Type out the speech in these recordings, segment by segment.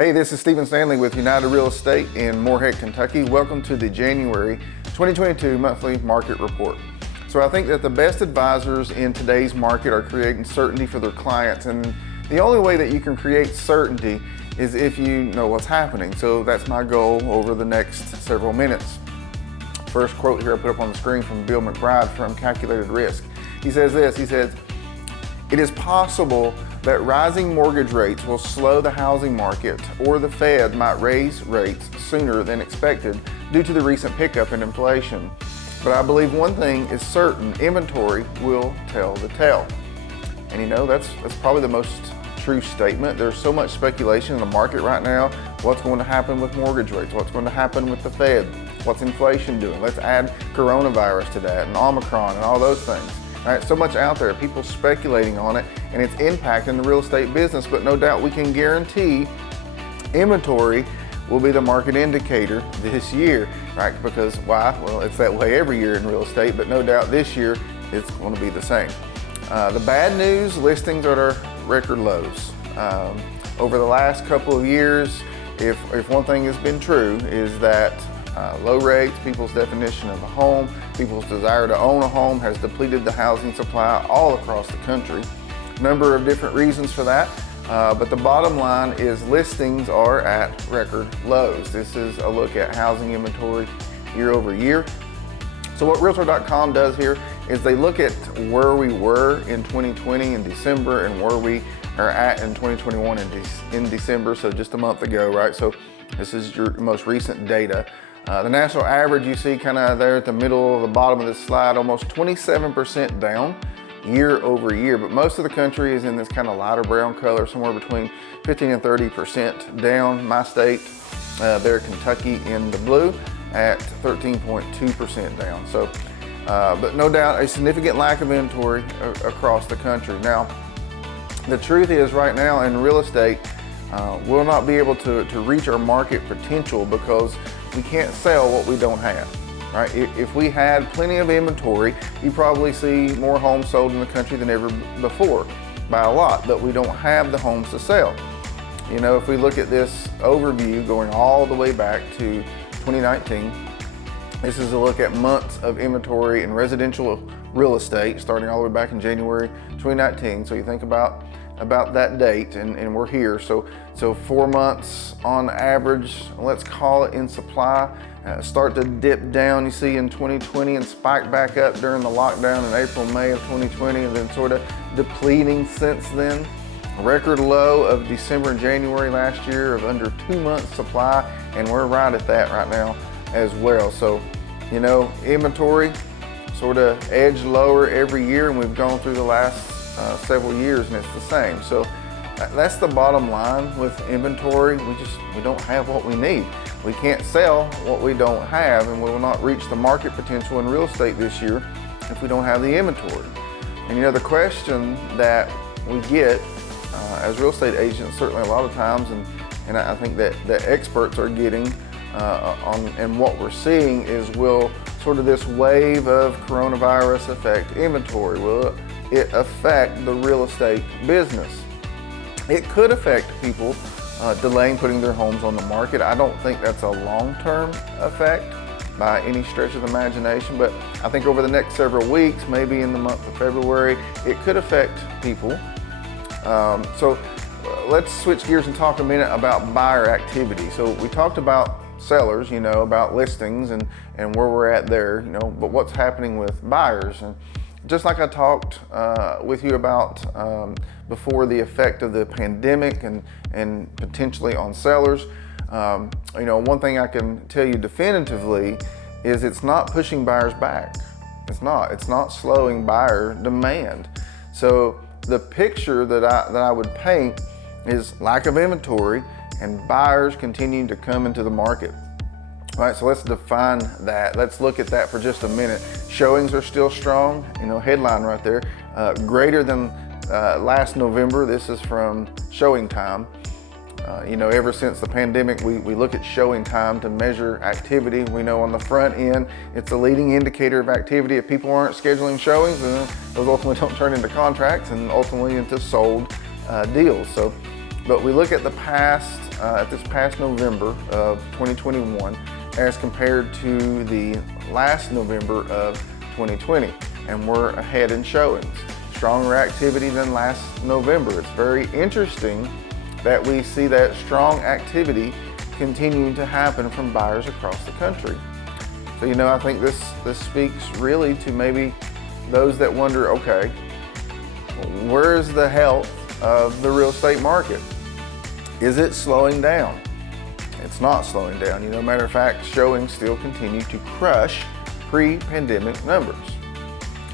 Hey, this is Stephen Stanley with United Real Estate in Moorhead, Kentucky. Welcome to the January 2022 monthly market report. So I think that the best advisors in today's market are creating certainty for their clients, and the only way that you can create certainty is if you know what's happening. So that's my goal over the next several minutes. First quote here I put up on the screen from Bill McBride from Calculated Risk. He says this, he says, "It is possible that rising mortgage rates will slow the housing market, or the Fed might raise rates sooner than expected due to the recent pickup in inflation. But I believe one thing is certain, inventory will tell the tale." And you know, that's probably the most true statement. There's so much speculation in the market right now. What's going to happen with mortgage rates? What's going to happen with the Fed? What's inflation doing? Let's add coronavirus to that and Omicron and all those things. All right, so much out there, people speculating on it and its impact in the real estate business, but no doubt we can guarantee inventory will be the market indicator this year, right? Because why? Well, it's that way every year in real estate, but no doubt this year it's going to be the same. The bad news, listings are at our record lows. Over the last couple of years, if one thing has been true is that low rates, people's definition of a home, people's desire to own a home has depleted the housing supply all across the country. Number of different reasons for that, but the bottom line is listings are at record lows. This is a look at housing inventory year over year. So what Realtor.com does here is they look at where we were in 2020 in December and where we are at in 2021 in December, so just a month ago, right? So this is your most recent data. The national average you see kind of there at the middle of the bottom of this slide, almost 27% down year over year, but most of the country is in this kind of lighter brown color, somewhere between 15 and 30% down. My state, there, Kentucky, in the blue at 13.2% down. So, but no doubt a significant lack of inventory across the country. Now, the truth is right now in real estate, we'll not be able to reach our market potential because we can't sell what we don't have, right? If we had plenty of inventory, you probably see more homes sold in the country than ever before by a lot, but we don't have the homes to sell. You know, if we look at this overview going all the way back to 2019, this is a look at months of inventory in residential real estate starting all the way back in January 2019. So you think about that date and we're here. So 4 months on average, let's call it, in supply, start to dip down, you see, in 2020 and spike back up during the lockdown in April, May of 2020, and then sort of depleting since then. A record low of December and January last year of under 2 months supply, and we're right at that right now as well. So, you know, inventory sort of edged lower every year, and we've gone through the last several years and it's the same. So that's the bottom line with inventory. We don't have what we need. We can't sell what we don't have, and we will not reach the market potential in real estate this year if we don't have the inventory. And you know, the question that we get as real estate agents, certainly a lot of times, and I think that the experts are getting and what we're seeing is, will sort of this wave of coronavirus affect inventory? Will it affect the real estate business? It could affect people delaying putting their homes on the market. I don't think that's a long-term effect by any stretch of the imagination, but I think over the next several weeks, maybe in the month of February, it could affect people. So let's switch gears and talk a minute about buyer activity. So we talked about sellers, you know, about listings and where we're at there, you know, but what's happening with buyers? And just like I talked with you about before, the effect of the pandemic and potentially on sellers, you know, one thing I can tell you definitively is it's not pushing buyers back. It's not slowing buyer demand. So the picture that I would paint is lack of inventory and buyers continuing to come into the market. All right, so let's define that. Let's look at that for just a minute. Showings are still strong, you know, headline right there, greater than last November. This is from Showing Time. You know, ever since the pandemic, we look at showing time to measure activity. We know on the front end, it's a leading indicator of activity. If people aren't scheduling showings, then those ultimately don't turn into contracts and ultimately into sold deals. So, but we look at the past at this past November of 2021 as compared to the last November of 2020, and we're ahead in showings. Stronger activity than last November. It's very interesting that we see that strong activity continuing to happen from buyers across the country. So, I think this speaks really to maybe those that wonder, okay, where's the health of the real estate market? Is it slowing down? It's not slowing down. Matter of fact, showings still continue to crush pre-pandemic numbers.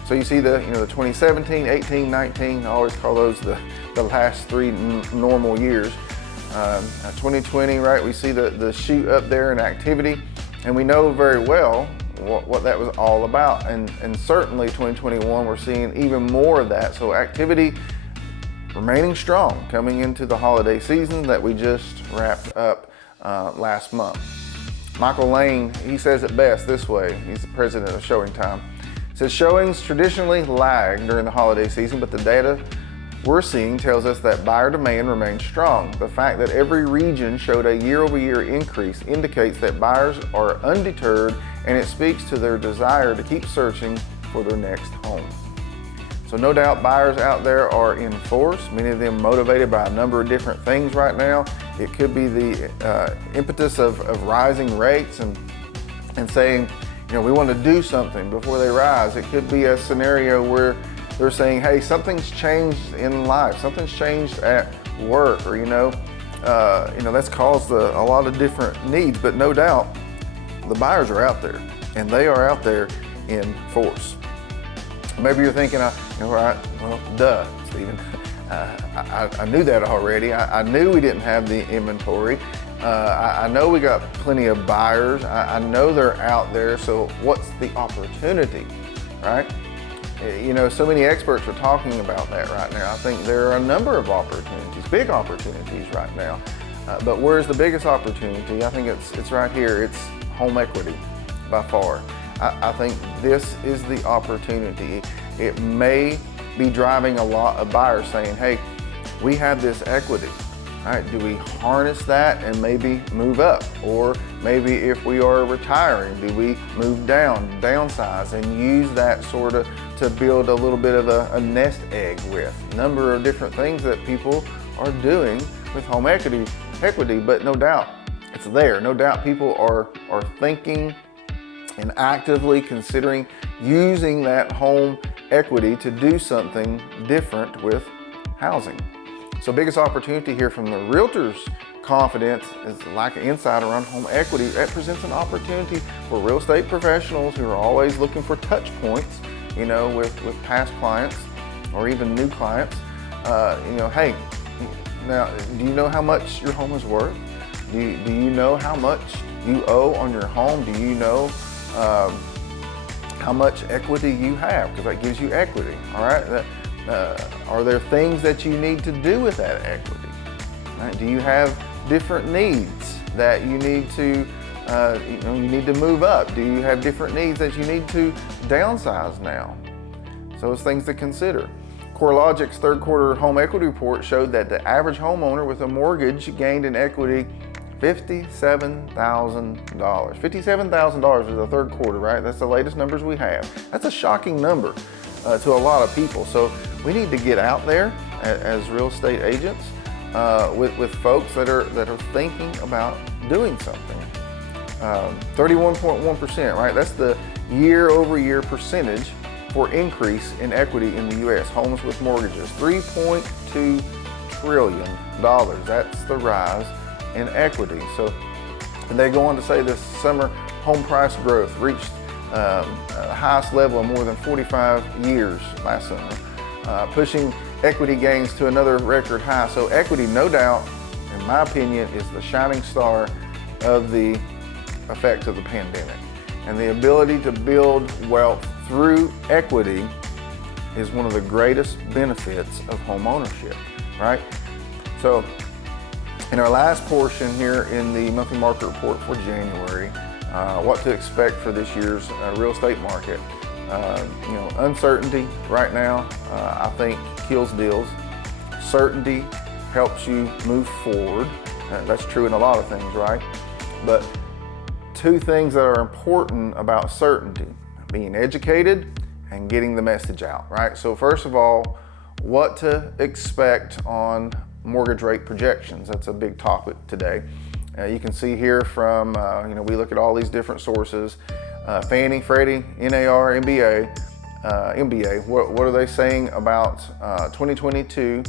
So you see the 2017, 18, 19, I always call those the last three normal years. 2020, right, we see the shoot up there in activity, and we know very well what that was all about. And certainly 2021, we're seeing even more of that. So activity remaining strong coming into the holiday season that we just wrapped up last month. Michael Lane, he says it best this way. He's the president of Showing Time. He says showings traditionally lag during the holiday season, but the data we're seeing tells us that buyer demand remains strong. The fact that every region showed a year-over-year increase indicates that buyers are undeterred, and it speaks to their desire to keep searching for their next home. So no doubt buyers out there are in force, many of them motivated by a number of different things right now. It could be the impetus of rising rates and saying, we want to do something before they rise. It could be a scenario where they're saying, hey, something's changed in life, something's changed at work, or that's caused a lot of different needs. But no doubt the buyers are out there, and they are out there in force. Maybe you're thinking, right, well, duh, Stephen. I knew that already. I knew we didn't have the inventory. I know we got plenty of buyers. I know they're out there. So what's the opportunity, right? So many experts are talking about that right now. I think there are a number of opportunities, big opportunities right now. But where's the biggest opportunity? I think it's right here. It's home equity by far. I think this is the opportunity. It may be driving a lot of buyers saying, hey, we have this equity, right? Do we harness that and maybe move up? Or maybe if we are retiring, do we move down, downsize, and use that sort of to build a little bit of a nest egg with? A number of different things that people are doing with home equity, but no doubt it's there. No doubt people are thinking and actively considering using that home equity to do something different with housing. So biggest opportunity here from the realtor's confidence is like an insight around home equity. That presents an opportunity for real estate professionals who are always looking for touch points, with past clients or even new clients. Hey, now, do you know how much your home is worth? Do you know how much you owe on your home? Do you know how much equity you have? Because that gives you equity, all right? Are there things that you need to do with that equity? Right? Do you have different needs that you need to, you need to move up? Do you have different needs that you need to downsize now? So it's things to consider. CoreLogic's third quarter home equity report showed that the average homeowner with a mortgage gained in equity $57,000. $57,000 is the third quarter, right? That's the latest numbers we have. That's a shocking number to a lot of people. So we need to get out there as real estate agents with folks that are thinking about doing something. 31.1%, right? That's the year-over-year percentage for increase in equity in the U.S. Homes with mortgages, $3.2 trillion. That's the rise in equity. So, and they go on to say this summer home price growth reached the highest level in more than 45 years last summer, pushing equity gains to another record high. So equity, no doubt, in my opinion, is the shining star of the effects of the pandemic. And the ability to build wealth through equity is one of the greatest benefits of home ownership, right? So in our last portion here in the monthly market report for January, what to expect for this year's real estate market. Uncertainty right now, I think kills deals. Certainty helps you move forward. That's true in a lot of things, right? But two things that are important about certainty: being educated and getting the message out, right? So first of all, what to expect on mortgage rate projections. That's a big topic today. You can see here from, we look at all these different sources, Fannie, Freddie, NAR, MBA. What are they saying about 2022?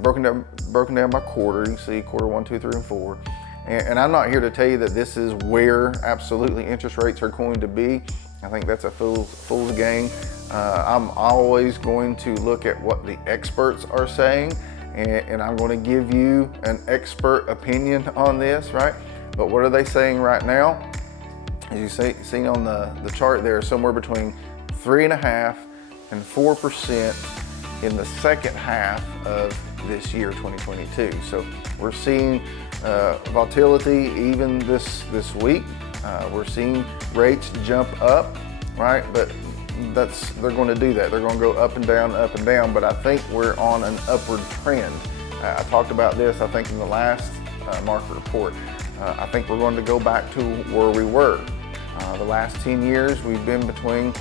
Broken down by quarter. You see quarter 1, 2, 3, and 4. And I'm not here to tell you that this is where absolutely interest rates are going to be. I think that's a fool's game. I'm always going to look at what the experts are saying, and I'm going to give you an expert opinion on this, right? But what are they saying right now? As you see on the chart there, somewhere between 3.5% and 4% in the second half of this year, 2022. So we're seeing volatility even this week. We're seeing rates jump up, right? But they're going to do that. They're going to go up and down, but I think we're on an upward trend. I talked about this, I think, in the last market report. I think we're going to go back to where we were. The last 10 years, we've been between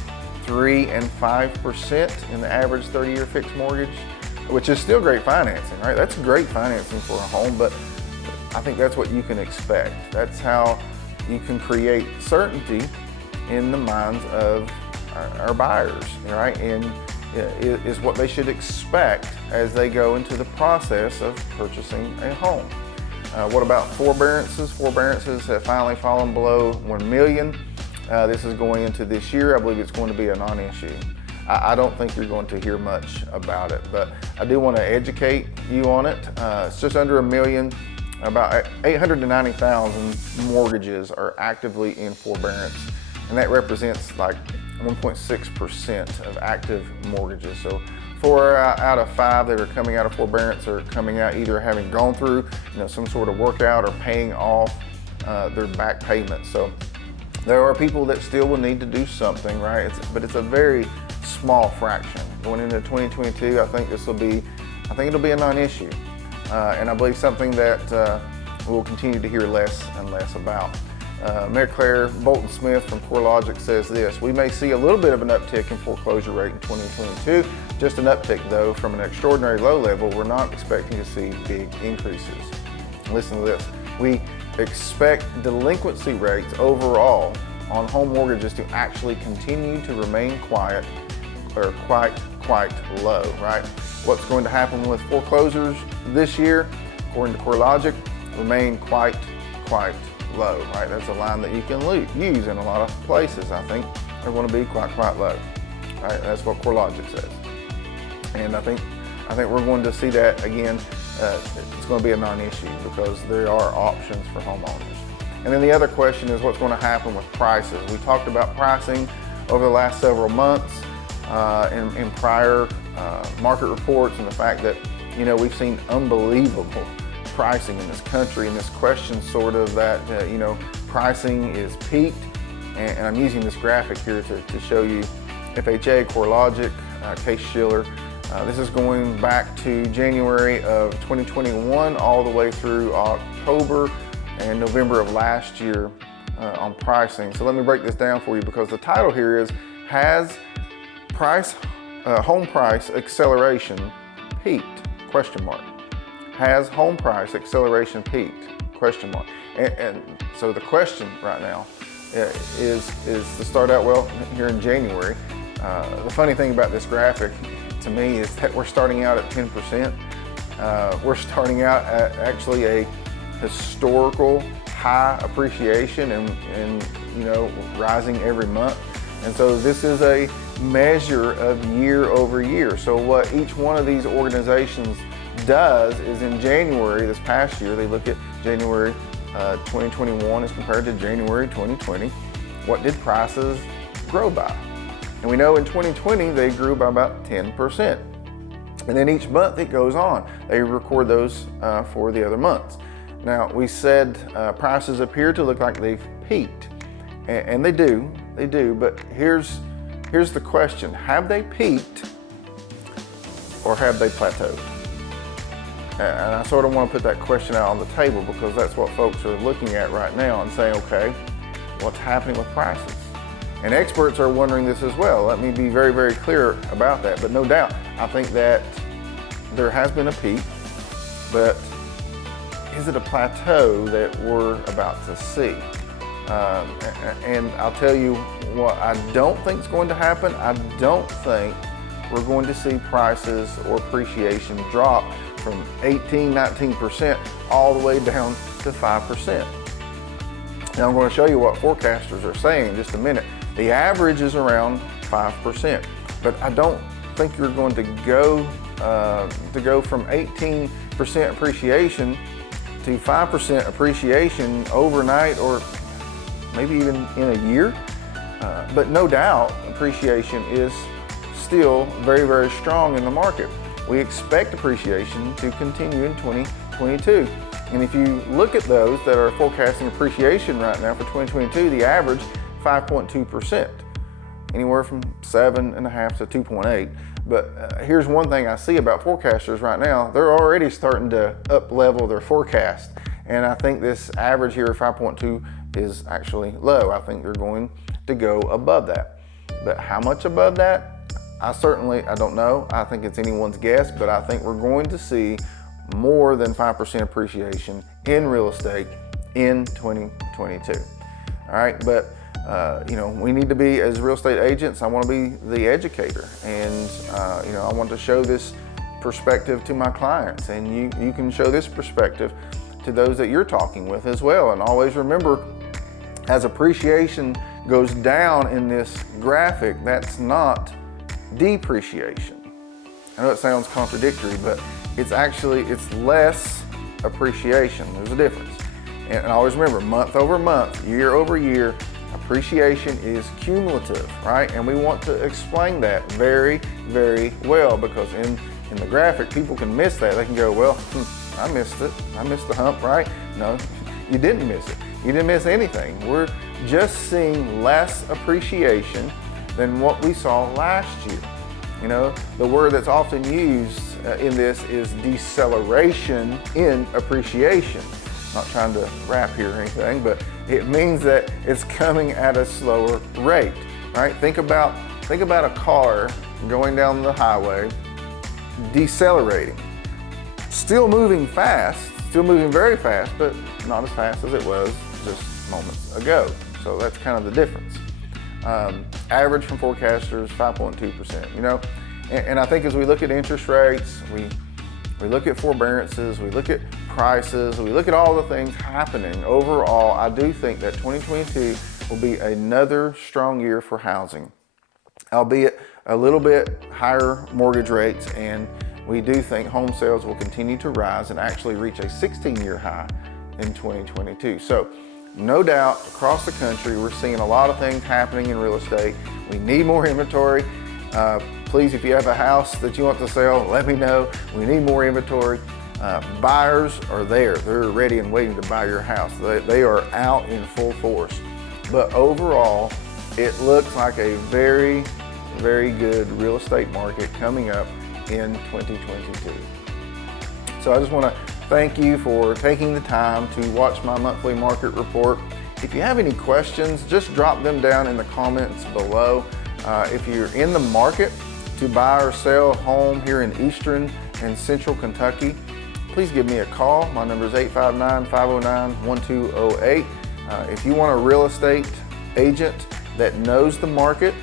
3 and 5% in the average 30-year fixed mortgage, which is still great financing, right? That's great financing for a home, but I think that's what you can expect. That's how you can create certainty in the minds of our buyers, right? And is what they should expect as they go into the process of purchasing a home. What about forbearances? Forbearances have finally fallen below 1 million. This is going into this year. I believe it's going to be a non-issue. I don't think you're going to hear much about it, but I do want to educate you on it. It's just under 1 million. About 890,000 mortgages are actively in forbearance, and that represents like 1.6% of active mortgages. So 4 out of 5 that are coming out of forbearance are coming out either having gone through some sort of workout or paying off their back payments. So there are people that still will need to do something, right? But it's a very small fraction. Going into 2022, I think it'll be a non-issue. And I believe something that we'll continue to hear less and less about. Mayor Claire Bolton Smith from CoreLogic says this: we may see a little bit of an uptick in foreclosure rate in 2022, just an uptick though from an extraordinary low level. We're not expecting to see big increases. Listen to this: we expect delinquency rates overall on home mortgages to actually continue to remain quiet or quite low, right? What's going to happen with foreclosures this year, according to CoreLogic, remain quite low, right? That's a line that you can use in a lot of places. I think they're going to be quite low, right? That's what CoreLogic says. And I think we're going to see that again. It's going to be a non-issue because there are options for homeowners. And then the other question is what's going to happen with prices. We talked about pricing over the last several months in prior market reports, and the fact that we've seen unbelievable pricing in this country, and this question sort of that pricing is peaked. And I'm using this graphic here to show you FHA, CoreLogic, Case-Shiller. This is going back to January of 2021 all the way through October and November of last year on pricing. So let me break this down for you, because the title here is Has Home Price Acceleration Peaked? Has home price acceleration peaked? And so the question right now is to start out, well, here in January. The funny thing about this graphic to me is that we're starting out at 10%. We're starting out at actually a historical high appreciation and rising every month. And so this is a measure of year over year. So what each one of these organizations does is in January this past year, they look at January 2021 as compared to January 2020. What did prices grow by? And we know in 2020 they grew by about 10%. And then each month it goes on. They record those for the other months. Now we said prices appear to look like they've peaked, and they do. But here's the question: have they peaked or have they plateaued? And I sort of want to put that question out on the table because that's what folks are looking at right now and saying, okay, what's happening with prices? And experts are wondering this as well. Let me be very, very clear about that. But no doubt, I think that there has been a peak, but is it a plateau that we're about to see? And I'll tell you what I don't think is going to happen. I don't think we're going to see prices or appreciation drop from 18, 19% all the way down to 5%. Now I'm going to show you what forecasters are saying in just a minute. The average is around 5%, but I don't think you're going to go from 18% appreciation to 5% appreciation overnight or maybe even in a year. But no doubt appreciation is still very, very strong in the market. We expect appreciation to continue in 2022. And if you look at those that are forecasting appreciation right now for 2022, the average 5.2%, anywhere from 7.5 to 2.8. But here's one thing I see about forecasters right now. They're already starting to up level their forecast. And I think this average here, 5.2, is actually low. I think they're going to go above that. But how much above that? I don't know. I think it's anyone's guess, but I think we're going to see more than 5% appreciation in real estate in 2022. All right, but we need to be, as real estate agents, I want to be the educator, and I want to show this perspective to my clients, and you can show this perspective to those that you're talking with as well. And always remember, as appreciation goes down in this graphic, that's not depreciation. I know it sounds contradictory, but it's less appreciation. There's a difference. And always remember, month over month, year over year, appreciation is cumulative, right? And we want to explain that very, very well, because in the graphic, people can miss that. They can go, well, I missed it. I missed the hump, right? No, you didn't miss it. You didn't miss anything. We're just seeing less appreciation than what we saw last year. The word that's often used in this is deceleration in appreciation. Not trying to rap here or anything, but it means that it's coming at a slower rate, right? Think about a car going down the highway, decelerating. Still moving fast, still moving very fast, but not as fast as it was just moments ago. So that's kind of the difference. Average from forecasters, 5.2%, and I think as we look at interest rates, we look at forbearances, we look at prices, we look at all the things happening. Overall, I do think that 2022 will be another strong year for housing, albeit a little bit higher mortgage rates, and we do think home sales will continue to rise and actually reach a 16-year high in 2022. So no doubt across the country, we're seeing a lot of things happening in real estate. We need more inventory. Please, if you have a house that you want to sell, let me know. We need more inventory. Buyers are there. They're ready and waiting to buy your house. They are out in full force. But overall, it looks like a very, very good real estate market coming up in 2022. So I just want to thank you for taking the time to watch my monthly market report. If you have any questions, just drop them down in the comments below. If you're in the market to buy or sell a home here in Eastern and Central Kentucky, please give me a call. My number is 859-509-1208. If you want a real estate agent that knows the market,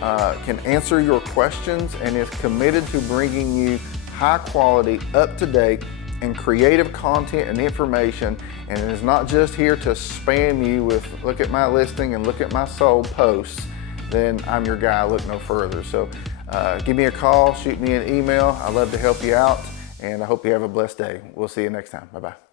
can answer your questions, and is committed to bringing you high quality, up-to-date, and creative content and information, and is not just here to spam you with look at my listing and look at my sold posts, then I'm your guy. Look no further. So give me a call, shoot me an email. I'd love to help you out, and I hope you have a blessed day. We'll see you next time. Bye-bye.